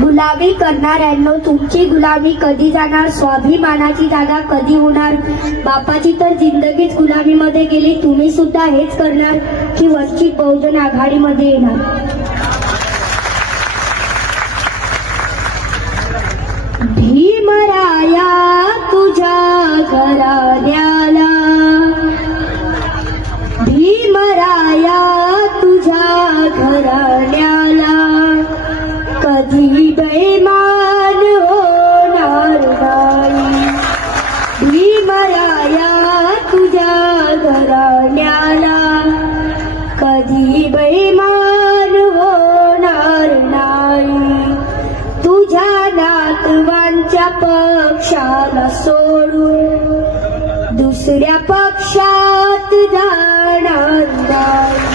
गुलामी करणाऱ्यांनो, तुमची गुलामी कधी जाणार? स्वाभिमानाची जागा कधी होणार? बापाची तर जिंदगीच गुलामीमध्ये गेली, तुम्ही सुद्धा हेच करणार की वंचित बहुजन आघाडीमध्ये येणार? भीमराया तुझ्या घराण्याला, भीमराया तुझ्या घराण्याला कधी बेईमान होणार नाही. भीमराया तुझ्या घराण्याला कधी बेईमान होणार नाही. तुझ्या नातवांच्या पक्षाला सोडून दुसऱ्या पक्षात जाणार नाही.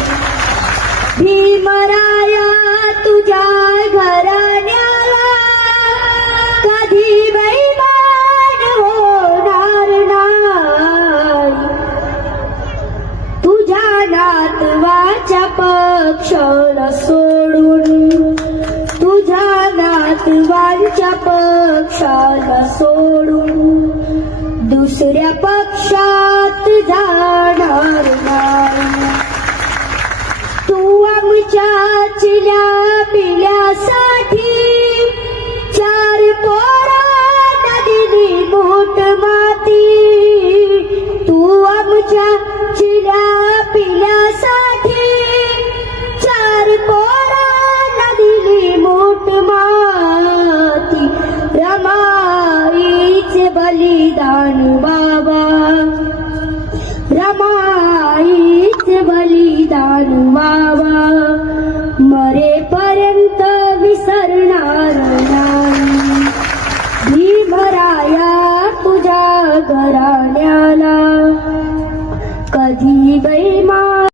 भीमराया तुझ्या घराण्याला कधी बेईमान होणार नाही. तुझ्या नातवाच्या पक्षाला सोडून, तुझ्या नातवांच्या पक्षाला सोडून दुसऱ्या पक्षात जाणार नाही. तू आमच्या चिल्या पिल्यासाठी चार पोरांना दिली मोठ माती. तू आमच्या चिल्या पिल्यासाठी चार पोरांना दिली मोठ माती. रमाईचे बलिदान बाबा, रमाईचे बलिदान बाबा मरेपर्यंत विसरणार नाही. भीमराया तुझ्या घराण्याला कधी बेईमान